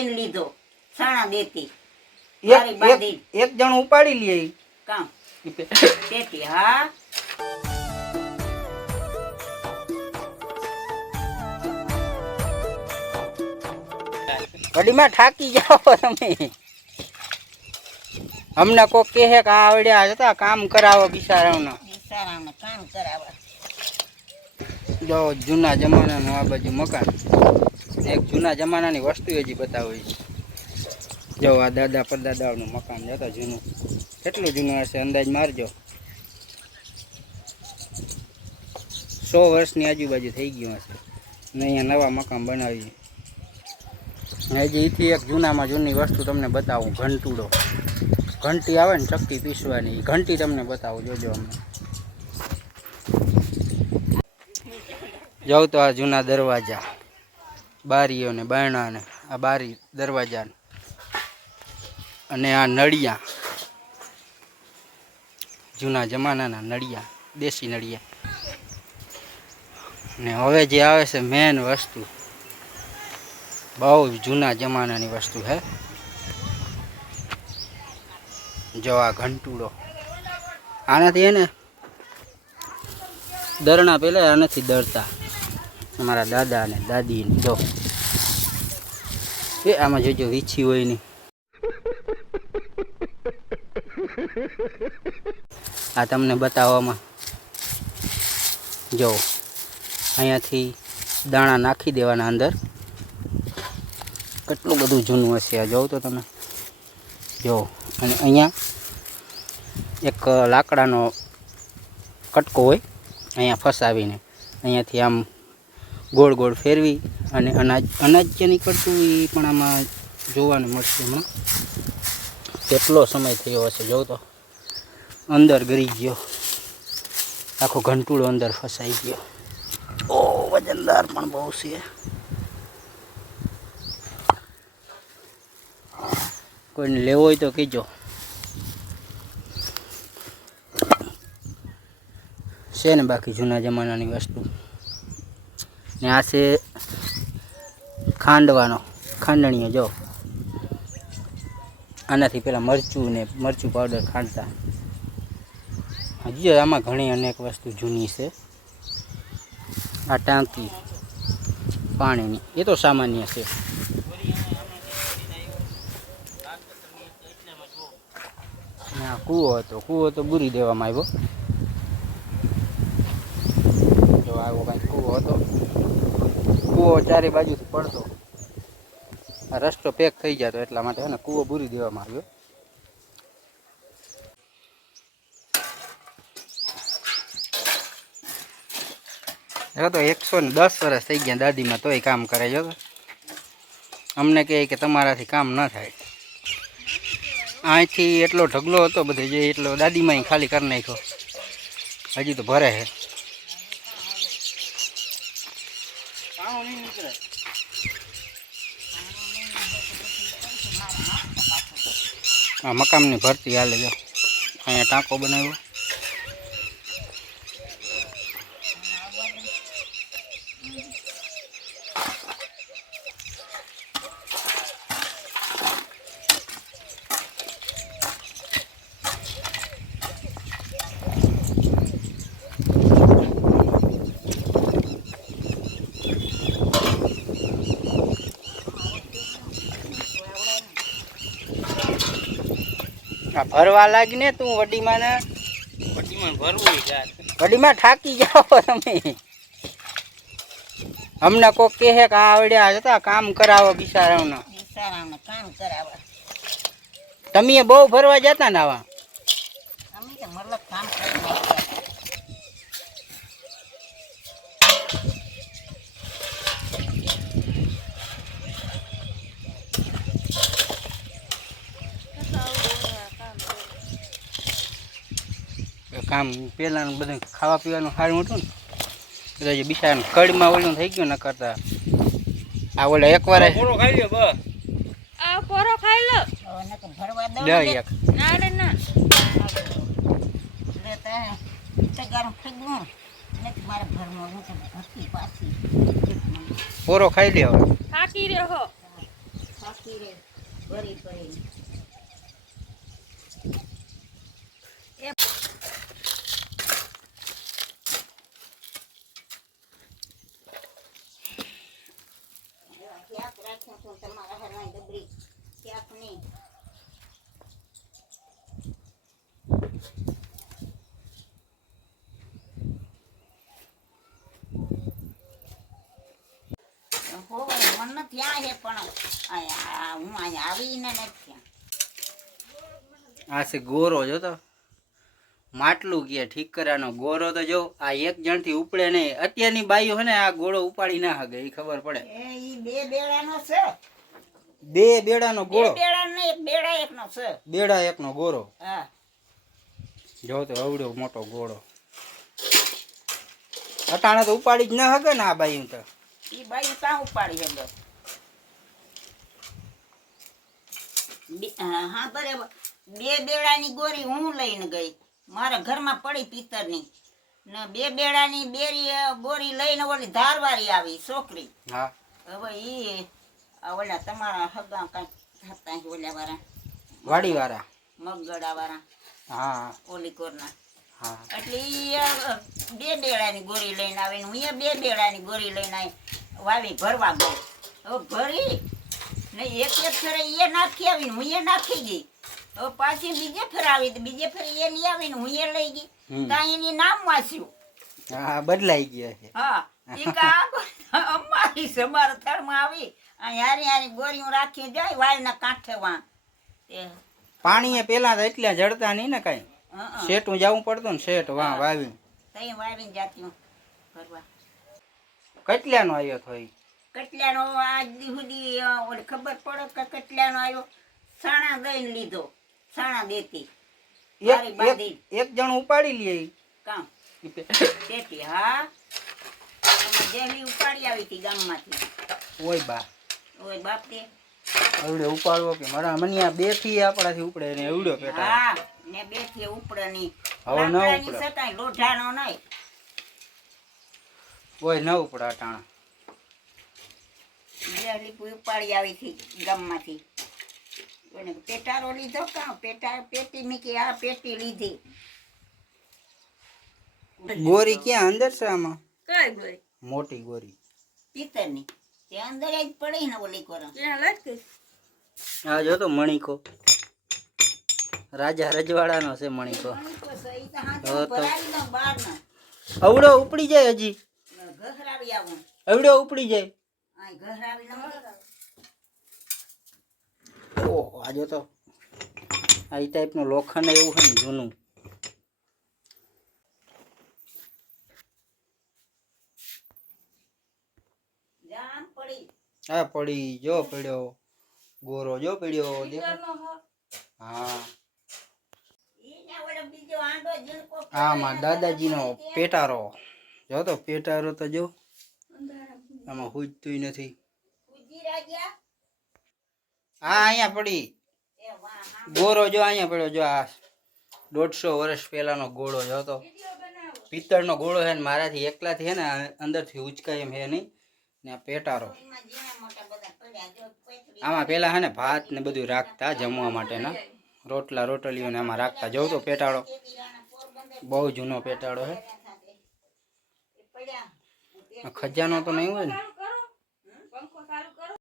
લઈને લીધો સાણા દેતી એક જણ ઉપાડી લે કામ તેથી હા ઘડીમાં થાકી જાઓ તમે અમને કોક કહે કે આવડ્યા હતા કામ કરાવો બિચારાઓને કામ કરાવવા જો જૂના જમાનાનું આ બાજુ મકાન એક જૂના જમાનાની વસ્તુ હજી બતાવી છે જો આ દાદા પરદાદાઓનું મકાન જતા જૂનું કેટલું જૂનું હશે અંદાજ મારજો 100 વર્ષની આજુબાજુ થઈ ગયું હશે ને અહીંયા નવા મકાન બનાવી હજી એથી એક જૂનામાં જૂની વસ્તુ તમને બતાવું ઘંટુડો ઘંટી આવે ને ચક્કી પીસવાની ઘંટી તમને બતાવું જોજો અમને જાઉં તો આ જૂના દરવાજા બારીઓ ને બારણા ને આ બારી દરવાજા અને આ નળિયા જૂના જમાનાના નળિયા દેશી નળિયા ને હવે જે આવે છે મેન વસ્તુ બહુ જૂના જમાનાની વસ્તુ હે જો આ ઘંટુડો આનાથી હે ને દરણા પેલા આનાથી ડરતા અમારા દાદા અને દાદી જો એ આમાં જોજો વીછી હોય નહીં આ તમને બતાવવામાં જો અહીંયાથી દાણા નાખી દેવાના અંદર કેટલું બધું જૂનું હશે આ જોઉં તો તમે જો અને અહીંયા એક લાકડાનો કટકો હોય અહીંયા ફસાવીને અહીંયાથી આમ ગોળ ગોળ ફેરવી અને અનાજ જે નીકળતું એ પણ આમાં જોવાનું મળશે હમણાં કેટલો સમય થયો હશે જોઉં તો અંદર ગરી ગયો આખો ઘંટુડો અંદર ફસાઈ ગયો ઓ વજનદાર પણ બહુ છે કોઈને લેવો હોય તો કહેજો છે ને બાકી જૂના જમાનાની વસ્તુ ને આ છે ખાંડણીઓ જો આનાથી પેલા મરચું પાવડર ખાંડતા હજી આમાં ઘણી અનેક વસ્તુ જૂની છે આ ટાંકી પાણીની એ તો સામાન્ય છે આ કૂવો હતો બુરી દેવામાં આવ્યો જો આવો કાંઈક કૂવો હતો કૂવો ચારે બાજુથી પડતો આ રસ્તો પેક થઈ જતો એટલા માટે ને કૂવો બુરી દેવામાં આવ્યો તો 110 વર્ષ થઈ ગયા દાદીમાં તોય કામ કરે જો અમને કહે કે તમારાથી કામ ન થાય અહીંથી એટલો ઢગલો હતો બધે જે એટલો દાદીમાં ખાલી કરી નાખ્યો હજી તો ભરે છે આ મકાનની ભરતી હાલે જો અહીંયા ટાંકો બનાવ્યો ભરવા લાગને તું વડીમાં ભરવું વડીમાં થાકી જાઓ તમે અમને કોક કહે કે આવડ્યા હતા કામ કરાવો બિચારાઓને કામ કરાવવા તમે બહુ ભરવા જતા ને આવા અમે તો મતલબ કામ કામ પહેલાંનું બધું ખાવા પીવાનું સારું હતું ને એટલે બિચારાને કડમાં ઓલું થઈ ગયું ન કરતા આ ઓલા એકવાર પોરો ખાઈ લ્યો બસ આ પોરો ખાઈ લો ને તો ભરવા દો એક ના રે ના લેતા તે ગરમ ફગનું ને મારે ભરમો હું ભરતી પાછી પોરો ખાઈ લે હવે થાકી રહ્યો હો થાકી રે ભરી ભરી ક્યાંક રાખું છું તમારા હરવાની ડબરી ક્યાંક નહીં મન નથી આ હે પણ હું અહીંયા આવીને નથી આ છે ગોરો જો તો માટલું કે ઠીક કરાનો ગોરો તો જો આ એક જણથી ઉપડે નહીં. અત્યારની બાઈઓ હે ને આ ગોળો ઉપાડી ના હગે એ ખબર પડે. એ ઈ બે બેડાનો છે. બે બેડાનો ગોળો. બે બેડા ને એક બેડા એકનો છે. બેડા એકનો ગોરો. હા જો તો અવડો મોટો ગોળો અટાણે તો ઉપાડી જ ના હગે ને આ બાઈ તો. ઈ બાઈ કાં ઉપાડી હે હા બરાબર. બે બેડાની ગોરી હું લઈને ગઈ મારા ઘરમાં પડી પિત્તરની ને બે બેડાની બેરી ગોરી લઈને ઓલી ધારવારી આવી છોકરી. હા હવે ઈ ઓલા તમારા હગા કાંઈક હતા ઓલા વાળા વાડી વાળા મગગડા વાળા. હા ઓલી કોરના. હા એટલે ઈ બે બેડાની ગોરી લઈને આવે ને હું બે બેડાની ગોરી લઈને આવી વાવી ભરવા ગઈ. હવે ભરી ને એક ફેરે એ નાખી આવીને હું એ નાખી ગઈ. હવે પાછી બીજે ફેર આવી તો બીજે ફેર એ લઈ આવીને હું એ લઈ ગઈ. ત્યાં એની નામ વાંચ્યું. હા બદલાઈ ગયા છે. હા ઈ કા અમારી સમાર થળમાં આવી અહીં હારી હારી ગોરીઓ રાખી જાય વાયના કાંઠે વાં પાણી એ પેલા તો એટલે જડતા નહીં ને કઈ. શેઠું જવું પડતું ને શેઠ વાં વાવી તઈ વાવીને જાતી ભરવા. કેટલાનો આવ્યો થોઈ કેટલાનો આજ સુધી ઓલી ખબર પડે કે કેટલાનો આવ્યો. સાણા દઈને લીધો સાણા દેતી મારી બાંધી એક જણ ઉપાડી લે કામ દેતી. હા જેલી ઉપાડી આવી હતી ગામમાંથી. ઓય બા ઓય બાપ તે એવડે ઉપાડવો કે મારા મનિયા બે થી આપણાથી ઉપડે ને એવડો પેટા. હા ને બે થી ઉપડે ની હવે ન ઉપડે સકાય લોઢાનો નહીં. ઓય ન ઉપડા ટાણા જેલી ઉપાડી આવી હતી ગામમાંથી. એને પેટારો લીધો કાં પેટી મીકી આ પેટી લીધી. ગોરી ક્યાં અંદર છે આમાં? કઈ ગોરી? મોટી ગોરી પિત્તરની તે અંદર જ પડી ને ઓલી કોરા. હા જો તો મણિકો રાજા રજવાડાનો છે મણિકો. અવડો ઉપડી જાય હજી ઘહરાવી આવું અવડો ઉપડી જાય. આ ઘહરાવી ન ઓહ આ જો તો આ ટાઈપનું લોખંડ એવું છે ને જૂનું. જામ પડી. હા પડી જો પડ્યો ગોરો જો પડ્યો. હા ઈને ઓલો બીજો આંડો જીણકો આમાં દાદાજીનો પેટારો જો તો પેટારો તો જો આમાં હુજતું નથી. ઉજી રાગ્યા હા અહીંયા પડી એ વાહ હા ગોરો જો અહીંયા પડ્યો જો આ 150 વર્ષ પહેલાનો ગોળો જો તો પિત્તળનો ગોળો છે ને મારાથી એકલાથી છે ને અંદરથી ઉચકાય એમ હે નહીં ને આ પેટારો. એમાં જીણા મોટા બધા પડ્યા જો પેટલી આમાં પેલા હે ને ભાત ને બધું રાખતા જમવા માટેના રોટલા રોટલીઓ ને આમાં રાખતા. જોઉં તો પેટાળો બહુ જૂનો પેટાળો હે. પડ્યા ખજાનો તો નહીં હોય ને.